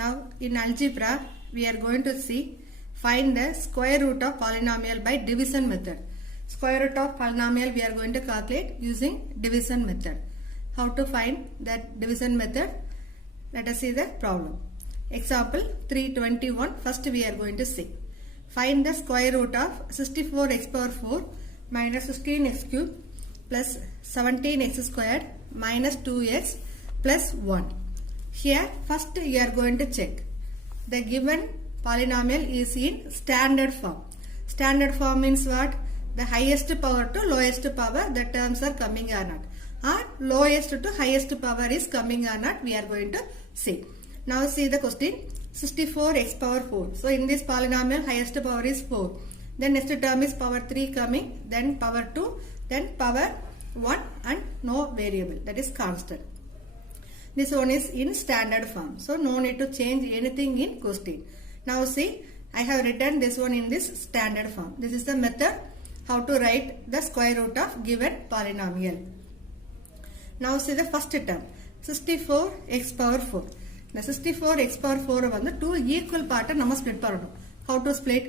Now in algebra we are going to see find the square root of polynomial by division method. Square root of polynomial we are going to calculate using division method. How to find that division method? Let us see the problem. Example 321. First we are going to see. Find the square root of 64x power 4 minus 16x cube plus 17x squared minus 2x plus 1. Here first you are going to check. The given polynomial is in standard form. Standard form means what? The highest power to lowest power, the terms are coming or not. Or lowest to highest power is coming or not, we are going to see. Now see the question. 64x power 4. So in this polynomial highest power is 4. Then next term is power 3 coming, then power 2, then power 1 and no variable, that is constant. This one is in standard form. So no need to change anything in question. Now see, I have written this one in this standard form. This is the method how to write the square root of given polynomial. Now see the first term. 64x power 4. The 64x power 4 வந்து two equal part நம்ம split பண்ணணும். How to split?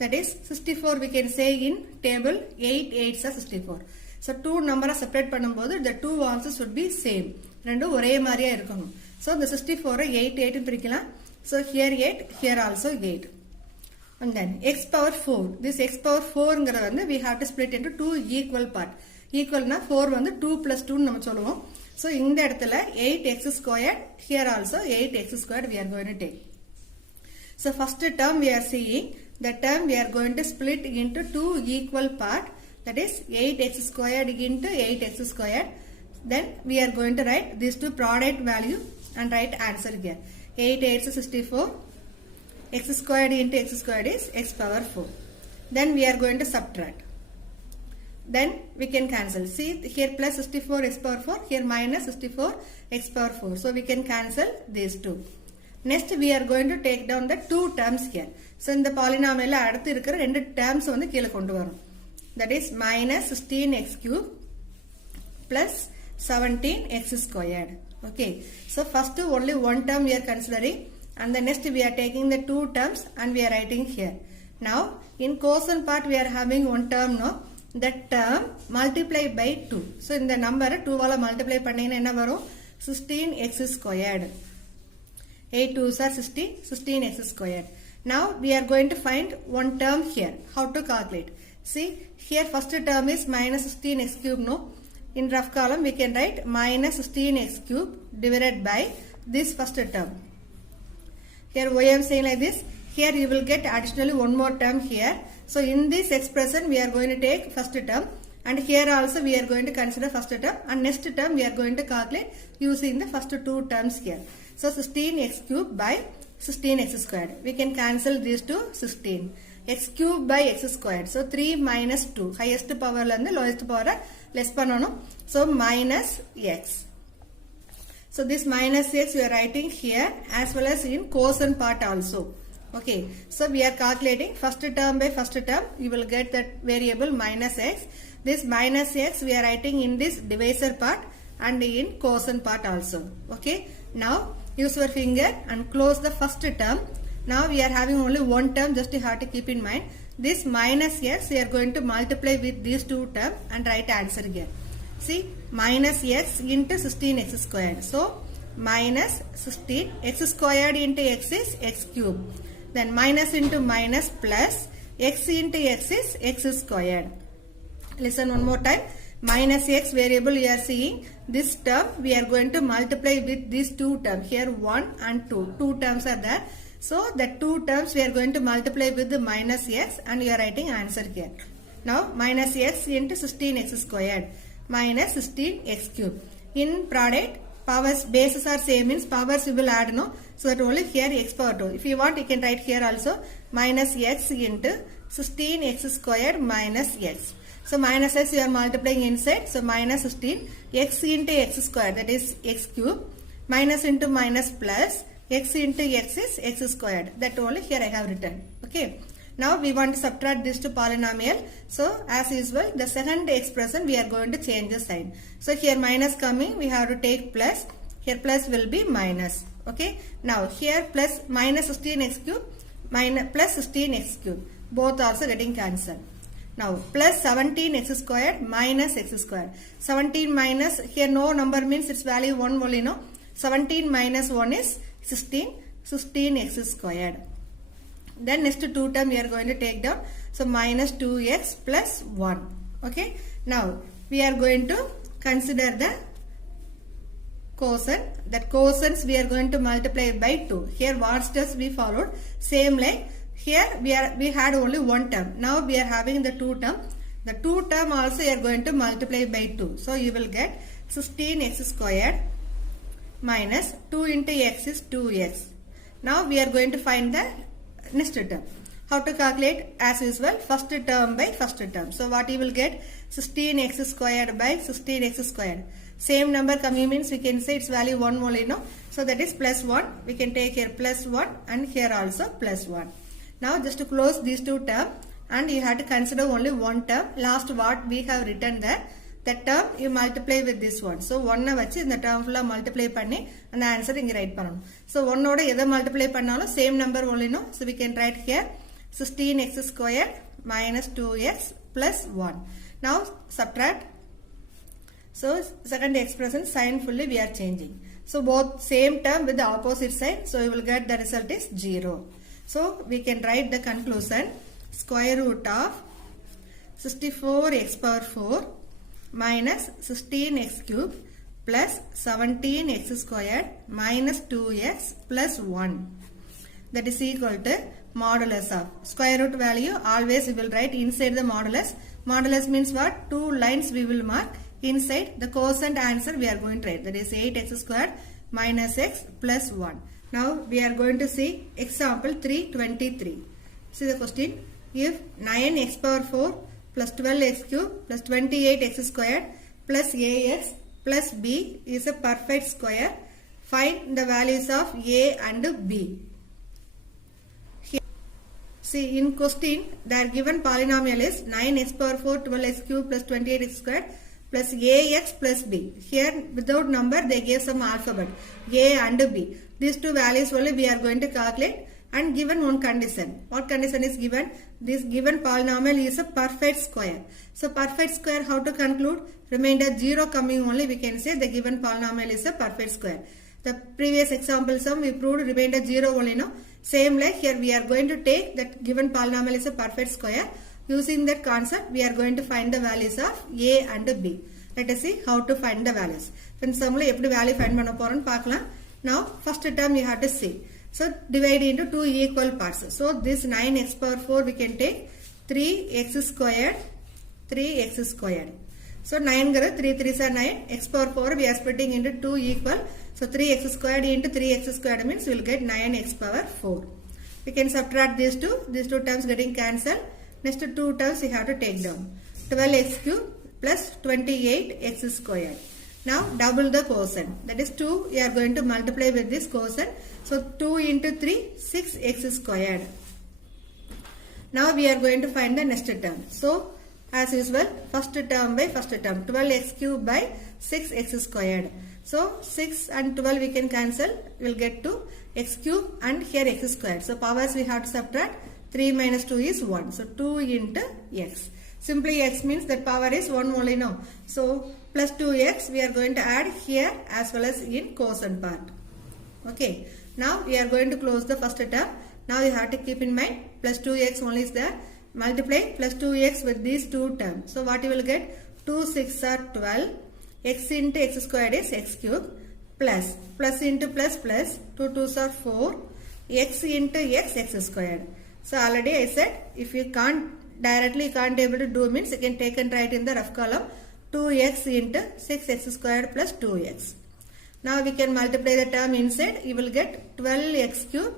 That is 64 we can say in table 8 8s are 64. So two number separate பண்ணும்போது the two answers should be same. ரெண்டும் ஒரே மாதிரியா இருக்கணும். So the 64 8 8 பிரிக்கலாம். So here 8, here also 8. And then x power 4. This x power 4 ங்கறது வந்து we have to split into two equal part. Equal na 4 வந்து 2 plus 2 நம்ம சொல்லுவோம். So இந்த இடத்துல 8x squared, here also 8x squared we are going to take. So first term we are seeing, the term we are going to split into two equal part, that is 8x squared into 8x squared. Then we are going to write these two product value and write answer here. 8 8 is 64, x squared into x squared is x power 4. Then we are going to subtract. Then we can cancel. See here plus 64 x power 4, here minus 64 x power 4. So we can cancel these two. Next we are going to take down the two terms here. So in the polynomial அடுத்து இருக்கிற ரெண்டு terms வந்து கீழ கொண்டு வரோம். That is minus 16x cube plus 17x squared. Okay. So first only one term we are considering, and the next we are taking the two terms and we are writing here. Now in quotient part we are having one term, no? That term multiply by 2. So in the number 2 வால multiply பண்ணீங்கன்னா என்ன வரும்? 16x squared. 8 2s are 16, 16x squared. Now we are going to find one term here. How to calculate? See here first term is minus 16x cube, no? In rough column we can write minus 16x cube divided by this first term. Here why I am saying like this? Here you will get additionally one more term here. So in this expression we are going to take first term, and here also we are going to consider first term, and next term we are going to calculate using the first two terms here. So 16x cube by 16x squared. We can cancel these two 16. X cube by x squared. So 3 minus 2. Highest power and the lowest power less பண்ணனும். So minus x. So this minus x we are writing here as well as in quotient part also. Okay. So we are calculating first term by first term. You will get that variable minus x. This minus x we are writing in this divisor part and in quotient part also. Okay. Now use your finger and close the first term. Now we are having only one term, just you have to keep in mind. This minus x we are going to multiply with these two terms and write answer here. See minus x into 16x squared. So minus 16 x squared into x is x cube. Then minus into minus plus x into x is x squared. Listen one more time. Minus x variable you are seeing, this term we are going to multiply with these two terms. Here 1 and 2. Two terms are there. So the two terms we are going to multiply with the minus x and you are writing answer here. Now minus x into 16x squared minus 16x cube. In product powers bases are same, means powers you will add, no? So that only here x power 2. If you want you can write here also minus x into 16x squared minus x. So minus x you are multiplying inside. So minus 16 x into x squared, that is x cube, minus into minus plus x into x is x squared. That only here I have written. Okay. Now we want to subtract this to polynomial. So as usual the second expression we are going to change the sign. So here minus coming, we have to take plus. Here plus will be minus. Okay. Now here plus minus 16x cube minus plus 16x cube. Both also getting cancelled. Now plus 17x squared minus x squared. 17 minus, here no number means its value 1 only, no. 17 minus 1 is 16. 16x squared. Then next 2 term we are going to take down. So minus 2x plus 1. Okay. Now we are going to consider the quotient. That quotients we are going to multiply by 2. Here what steps we followed? Same like here we had only one term. Now we are having the 2 term. The 2 term also you are going to multiply by 2. So you will get 16x squared minus 2 into x is 2x. Now we are going to find the next term. How to calculate? As usual, first term by first term. So what you will get? 16x squared by 16x squared. Same number coming means we can say its value 1 only, no. So that is plus 1. We can take here plus 1 and here also plus 1. Now just to close these 2 terms, and you have to consider only one term. Last what we have written there, that term you multiply with this one. So 1 vachi in the term full multiply panni and the answer inga write pananum. So 1 oda edha multiply pannalum same number only, no. So we can write here 16x squared minus 2x plus 1. Now subtract. So second expression sign fully we are changing. So both same term with the opposite sign. So you will get the result is 0. So we can write the conclusion. Square root of 64x power 4 minus 16x cube plus 17x squared minus 2x plus 1. That is equal to modulus of square root value. Always we will write inside the modulus. Modulus means what? 2 lines we will mark. Inside the quotient answer we are going to write. That is 8x squared minus x plus 1. Now we are going to see example 323. See the question. If 9x power 4 plus 12x cube plus 28x squared plus ax plus b is a perfect square, find the values of a and b. Here, see in question the given polynomial is 9x power 4 12x cube plus 28x squared plus ax plus b. Here without number they gave some alphabet a and b. These two values only we are going to calculate, and given one condition. What condition is given? This given polynomial is a perfect square. So perfect square, how to conclude? Remainder 0 coming only we can say the given polynomial is a perfect square. The previous example sum we proved remainder 0 only, no. Same like here we are going to take that given polynomial is a perfect square. Using that concept we are going to find the values of a and b. Let us see how to find the values. When sum la eppadi value find panna porom paakalam. Now first term you have to see. So divide into 2 equal parts. So this 9x power 4 we can take 3x squared. So 9 gara 3 3s are 9. X power 4 we are splitting into 2 equal. So 3x squared into 3x squared means we will get 9x power 4. We can subtract these two. These two terms getting cancelled. Next 2 terms we have to take down. 12x cube plus 28x squared. Now double the quotient. That is 2 we are going to multiply with this quotient. So 2 into 3 6x squared. Now we are going to find the next term. So as usual first term by first term 12x cube by 6x squared. So 6 and 12 we can cancel. We will get to x cube and here x squared. So powers we have to subtract. 3 minus 2 is 1. So 2 into x. Simply x means that power is 1 only now. So plus 2x we are going to add here as well as in quotient part. Okay. Now we are going to close the first term. Now you have to keep in mind plus 2x only is there. Multiply plus 2x with these two terms. So what you will get? 2 6 are 12. X into x squared is x cube plus into plus 2 2s are 4. X into x squared. So already I said if you can't directly able to do means you can take and write in the rough column 2x into 6x squared plus 2x. Now we can multiply the term inside. You will get 12x cube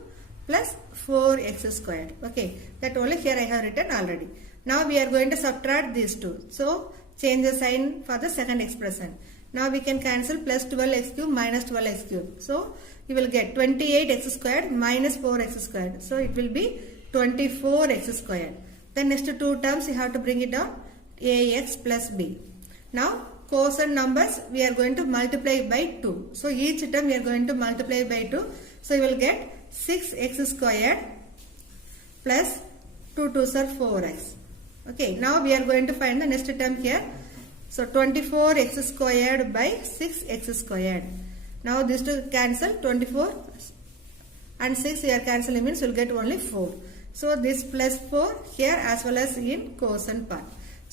plus 4x squared. Okay, that only here I have written already. Now we are going to subtract these two. So change the sign for the second expression. Now we can cancel plus 12x cube minus 12x cube. So you will get 28x squared minus 4x squared. So it will be 24x squared. The next two terms you have to bring it down. Ax plus b. Now quotient numbers we are going to multiply by 2. So each term we are going to multiply by 2. So you will get 6x squared plus 2 2s are 4x. Okay, now we are going to find the next term here. So 24x squared by 6x squared. Now this to cancel, 24 and 6 here cancelling means you will get only 4. So this plus 4 here as well as in quotient part.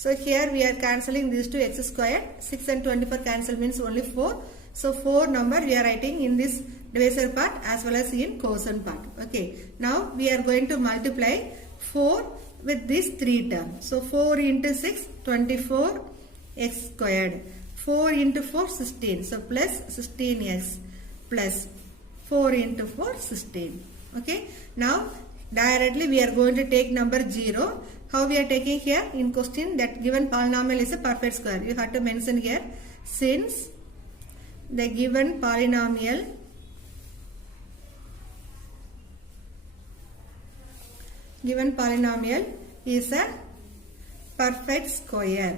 So here we are cancelling these two x squared. 6 and 24 cancel means only 4. So 4 number we are writing in this divisor part as well as in quotient part. Okay. Now we are going to multiply 4 with these 3 terms. So 4 into 6, 24 x squared. 4 into 4, 16. So plus 16x plus 4 into 4, 16. Okay. Now directly we are going to take number 0. How we are taking here? In question that given polynomial is a perfect square. You have to mention here, since the given polynomial is a perfect square.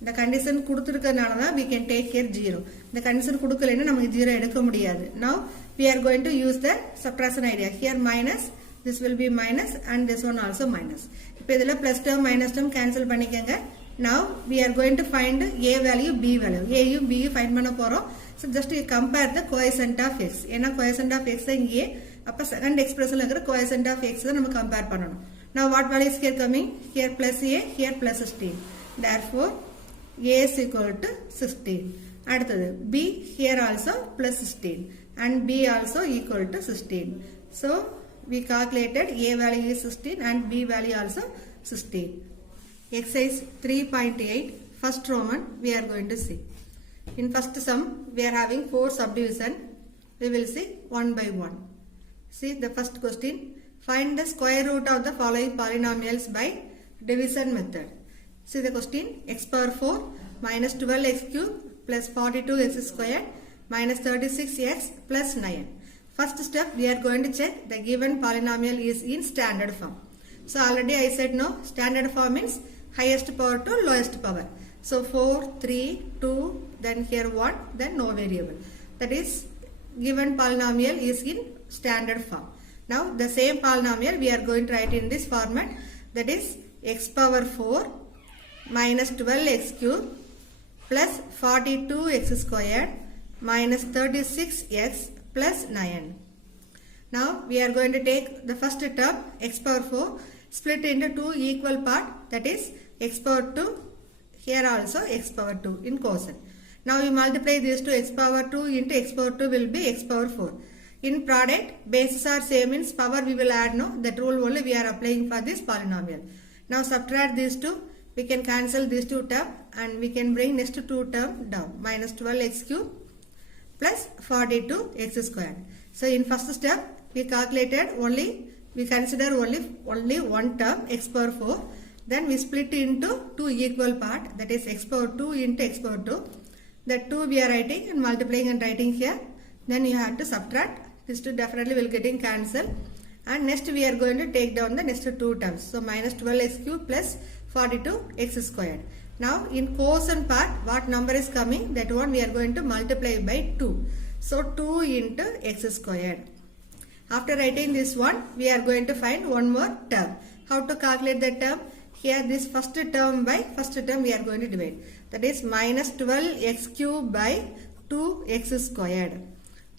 The condition kuduthirukadanaala we can take here 0. The condition kudukalena namakku 0 edukka mudiyadhu. Now we are going to use the subtraction idea. Here minus, this will be minus and this one also minus. Ipo idhula plus term minus term cancel பண்ணிக்கங்க. Now we are going to find a value, b value. a யும் b யும் find பண்ண போறோம். So just you compare the quotient of x. ஏனா quotient of x தான் இங்கே. அப்ப second expression இருக்கிற quotient of x தான் நம்ம compare பண்ணனும். Now what value is here coming? Here plus a, here plus 16. Therefore a is equal to 16. அடுத்தது b here also plus 16 and b also equal to 16. So we calculated a value is 16 and b value also 16. Exercise 3.8 first Roman we are going to see. In first sum we are having 4 subdivision. We will see one by one. See the first question. Find the square root of the following polynomials by division method. See the question. X power 4 minus 12x cube plus 42x squared minus 36x plus 9. First step we are going to check the given polynomial is in standard form. So already I said no, standard form means highest power to lowest power. So 4, 3, 2, then here 1, then no variable. That is given polynomial is in standard form. Now the same polynomial we are going to write in this format, that is x power 4 minus 12x cube plus 42x squared minus 36x plus 9. Now we are going to take the first term x power 4 split into 2 equal part, that is x power 2, here also x power 2 in quotient. Now we multiply these two, x power 2 into x power 2 will be x power 4. In product bases are same means power we will add, no, that rule only we are applying for this polynomial. Now subtract these two, we can cancel these two term and we can bring next two term down, minus 12x cube plus 42x squared. So in first step we calculated only, we consider only one term x power 4, then we split into two equal part, that is x power 2 into x power 2. That 2 we are writing and multiplying and writing here, then you have to subtract. This 2 definitely will getting cancelled, and next we are going to take down the next two terms. So minus 12x cube plus 42x squared. Now in quotient part what number is coming, that one we are going to multiply by 2. So 2 into x squared. After writing this one we are going to find one more term. How to calculate the term? Here this first term by first term we are going to divide. That is minus 12x cube by 2x squared.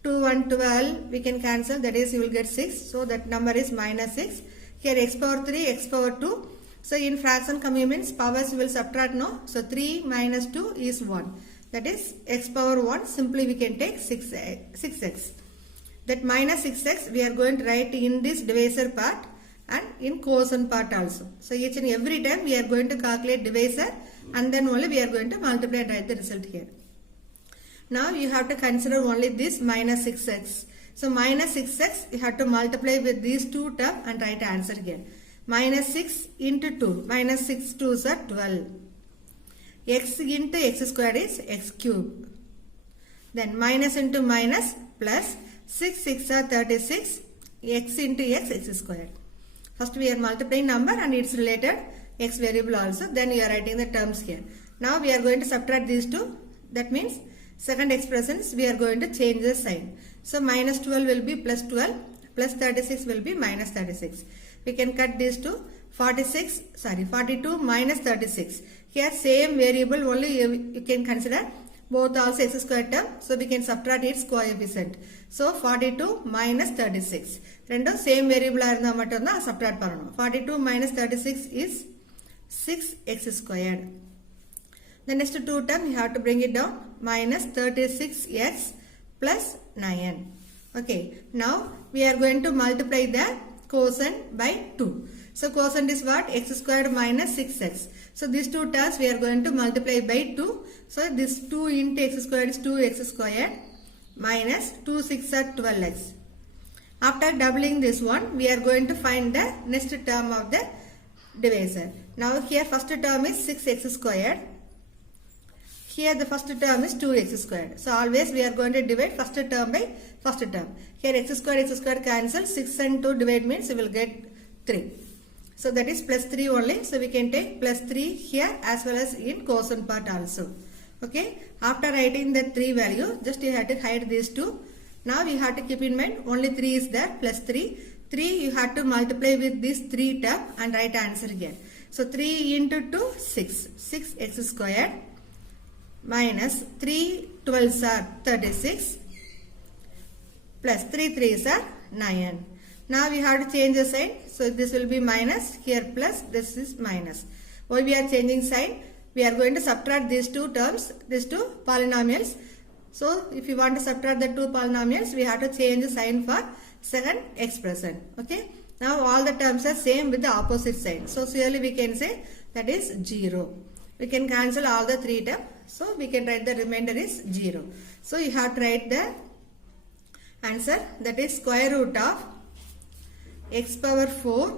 2 and 12 we can cancel, that is you will get 6. So that number is minus 6. Here x power 3, x power 2. So in fraction coming means powers you will subtract, no. So 3 minus 2 is 1. That is x power 1. Simply we can take 6x. That minus 6x we are going to write in this divisor part and in quotient part also. So each and every time we are going to calculate divisor and then only we are going to multiply and write the result here. Now you have to consider only this minus 6x. So minus 6x you have to multiply with these two terms and write answer here. Minus 6 into 2. Minus 6 2s are 12. X into x squared is x cube. Then minus into minus plus 6 6 are 36. X into x squared. First we are multiplying number and its related x variable also. Then you are writing the terms here. Now we are going to subtract these two. That means second expressions we are going to change the sign. So minus 12 will be plus 12, plus 36 will be minus 36. We can cut these two. 42 minus 36. Here same variable only you can consider both also x square term. So we can subtract its coefficient. So 42 minus 36. Rendo same variable subtract parano. 42 minus 36 is 6x squared. The next two term you have to bring it down. Minus 36x plus 9. Okay. Now we are going to multiply the quotient by 2. So quotient is what? X squared minus 6x. So these two terms we are going to multiply by 2. So this 2 into x squared is 2x squared minus 2 6 are 12x. After doubling this one, we are going to find the next term of the divisor. Now here first term is 6x squared. Here the first term is 2x squared. So always we are going to divide first term by first term. Here x squared cancel. 6 and 2 divide means you will get 3. So that is plus 3 only. So we can take plus 3 here as well as in quotient part also. Okay. After writing the 3 value, just you have to hide these two. Now you have to keep in mind only 3 is there, plus 3. 3 you have to multiply with this 3 term and write answer here. So 3 into 2, 6. 6x squared minus 3 12s are 36 plus 3 3s are 9. Now we have to change the sign. So this will be minus, here plus, this is minus. Why we are changing sign? We are going to subtract these two terms, these two polynomials. So if you want to subtract the two polynomials, we have to change the sign for second expression. Okay. Now all the terms are same with the opposite sign. So clearly we can say that is 0. We can cancel all the 3 terms. So we can write the remainder is 0. So you have to write the answer, that is square root of x power 4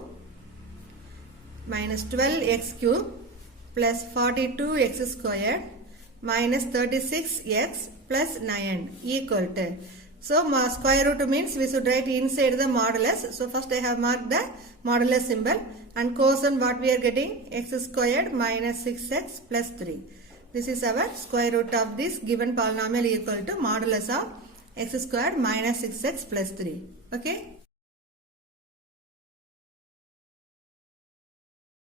minus 12x cube plus 42x squared minus 36x plus 9 equal to. So square root means we should write inside the modulus. So first I have marked the modulus symbol, and quotient what we are getting, x squared minus 6x plus 3. This is our square root of this given polynomial equal to modulus of x squared minus 6x plus 3. Okay.